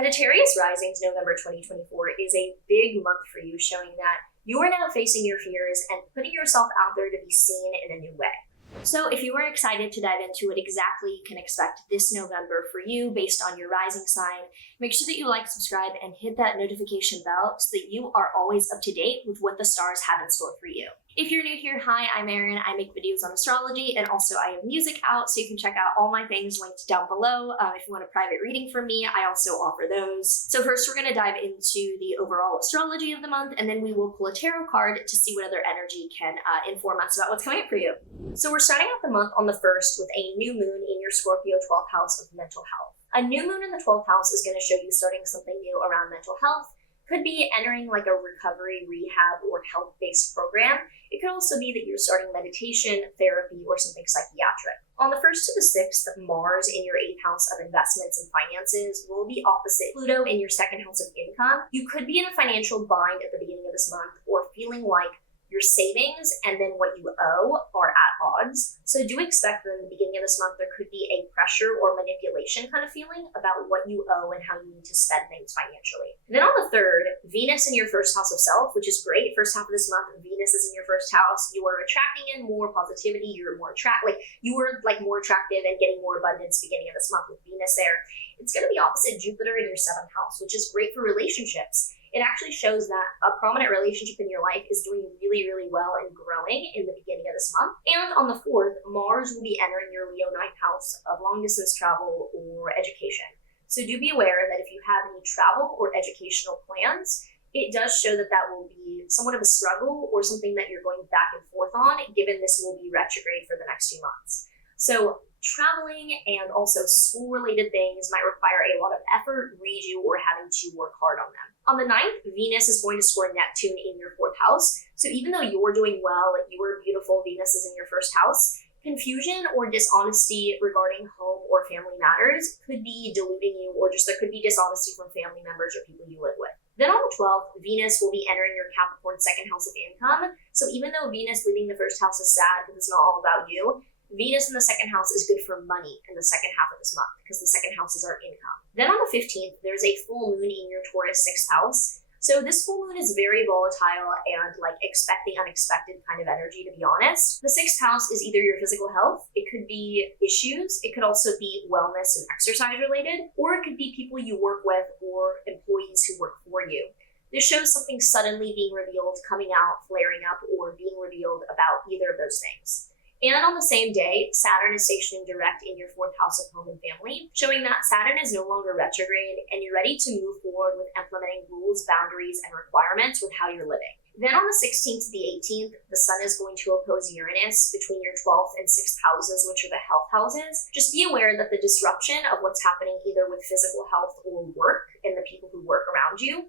Sagittarius Risings November 2024 is a big month for you, showing that you are now facing your fears and putting yourself out there to be seen in a new way. So if you are excited to dive into what exactly you can expect this November for you based on your rising sign, make sure that you like, subscribe, and hit that notification bell so that you are always up to date with what the stars have in store for you. If you're new here, hi, I'm Maren. I make videos on astrology, and also I have music out, so you can check out all my things linked down below. If you want a private reading from me, I also offer those. So first, we're going to dive into the overall astrology of the month, and then we will pull a tarot card to see what other energy can inform us about what's coming up for you. So we're starting out the month on the 1st with a new moon in your Scorpio 12th house of mental health. A new moon in the 12th house is going to show you starting something new around mental health. Could be entering like a recovery, rehab, or health-based program. It could also be that you're starting meditation, therapy, or something psychiatric. On the 1st to the 6th, Mars in your 8th house of investments and finances will be opposite Pluto in your 2nd house of income. You could be in a financial bind at the beginning of this month, or feeling like your savings and then what you owe are at odds. So do expect that in the beginning of this month, there could be a pressure or manipulation kind of feeling about what you owe and how you need to spend things financially. And then on the 3rd, Venus in your 1st house of self, which is great. First half of this month, Venus is in your 1st house. You are attracting in more positivity. You're more more attractive and getting more abundance beginning of this month with Venus there. It's going to be opposite Jupiter in your 7th house, which is great for relationships. It actually shows that a prominent relationship in your life is doing really, really well and growing in the beginning of this month. And on the 4th, Mars will be entering your Leo 9th house of long distance travel or education. So do be aware that if you have any travel or educational plans, it does show that that will be somewhat of a struggle or something that you're going back and forth on, given this will be retrograde for the next few months. So traveling and also school-related things might require a lot of effort, redo, or having to work hard on them. On the 9th, Venus is going to square Neptune in your 4th house. So even though you're doing well, you are beautiful, Venus is in your 1st house, confusion or dishonesty regarding home or family matters could be deluding you, or just there could be dishonesty from family members or people you live with. Then on the 12th, Venus will be entering your Capricorn 2nd house of income. So even though Venus leaving the 1st house is sad because it's not all about you, Venus in the 2nd house is good for money in the 2nd half of this month because the 2nd house is our income. Then on the 15th, there's a full moon in your Taurus 6th house. So this full moon is very volatile and expect the unexpected kind of energy, to be honest. The 6th house is either your physical health, it could be issues, it could also be wellness and exercise related, or it could be people you work with or employees who work for you. This shows something suddenly being revealed, coming out, flaring up, or being revealed about either of those things. And on the same day, Saturn is stationing direct in your 4th house of home and family, showing that Saturn is no longer retrograde and you're ready to move forward with implementing rules, boundaries, and requirements with how you're living. Then on the 16th to the 18th, the Sun is going to oppose Uranus between your 12th and 6th houses, which are the health houses. Just be aware that the disruption of what's happening either with physical health or work and the people who work around you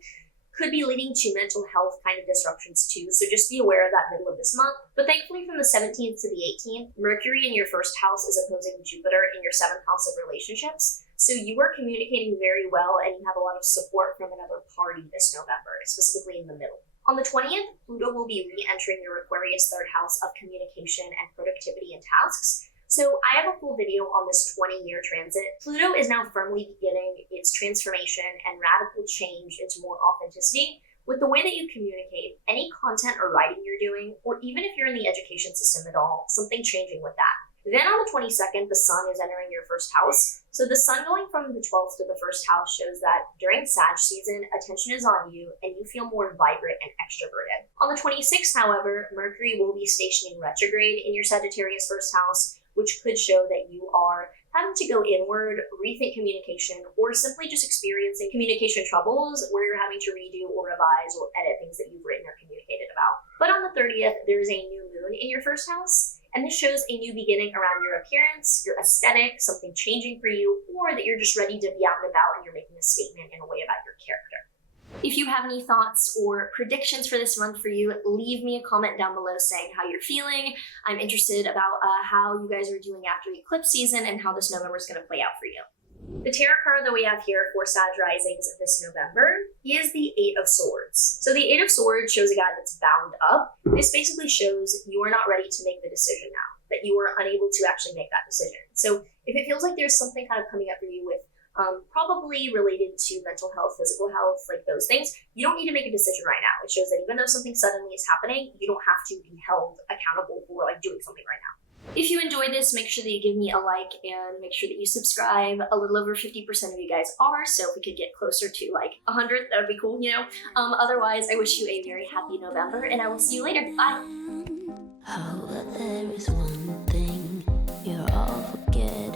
could be leading to mental health kind of disruptions too. So just be aware of that middle of this month. But thankfully from the 17th to the 18th, Mercury in your 1st house is opposing Jupiter in your 7th house of relationships. So you are communicating very well and you have a lot of support from another party this November, specifically in the middle. On the 20th, Pluto will be re-entering your Aquarius 3rd house of communication and productivity and tasks. So I have a full video on this 20-year transit. Pluto is now firmly beginning its transformation and radical change into more authenticity with the way that you communicate, any content or writing you're doing, or even if you're in the education system at all, something changing with that. Then on the 22nd, the Sun is entering your 1st house. So the Sun going from the 12th to the 1st house shows that during Sag season, attention is on you and you feel more vibrant and extroverted. On the 26th, however, Mercury will be stationing retrograde in your Sagittarius 1st house, which could show that you are having to go inward, rethink communication, or simply just experiencing communication troubles where you're having to redo or revise or edit things that you've written or communicated about. But on the 30th, there's a new moon in your 1st house, and this shows a new beginning around your appearance, your aesthetic, something changing for you, or that you're just ready to be out and about and you're making a statement in a way about your character. If you have any thoughts or predictions for this month for you, leave me a comment down below saying how you're feeling. I'm interested about how you guys are doing after eclipse season and how this November is going to play out for you. The tarot card that we have here for Sag Risings this November is the 8 of Swords. So the 8 of Swords shows a guy that's bound up. This basically shows you are not ready to make the decision now, that you are unable to actually make that decision. So if it feels like there's something kind of coming up for you with probably related to mental health, physical health, like those things. You don't need to make a decision right now. It shows that even though something suddenly is happening, you don't have to be held accountable for like doing something right now. If you enjoyed this, make sure that you give me a like and make sure that you subscribe. A little over 50% of you guys are, so if we could get closer to like 100, that would be cool, you know? Otherwise, I wish you a very happy November, and I will see you later. Bye! Oh, but there is one thing you're all forgetting.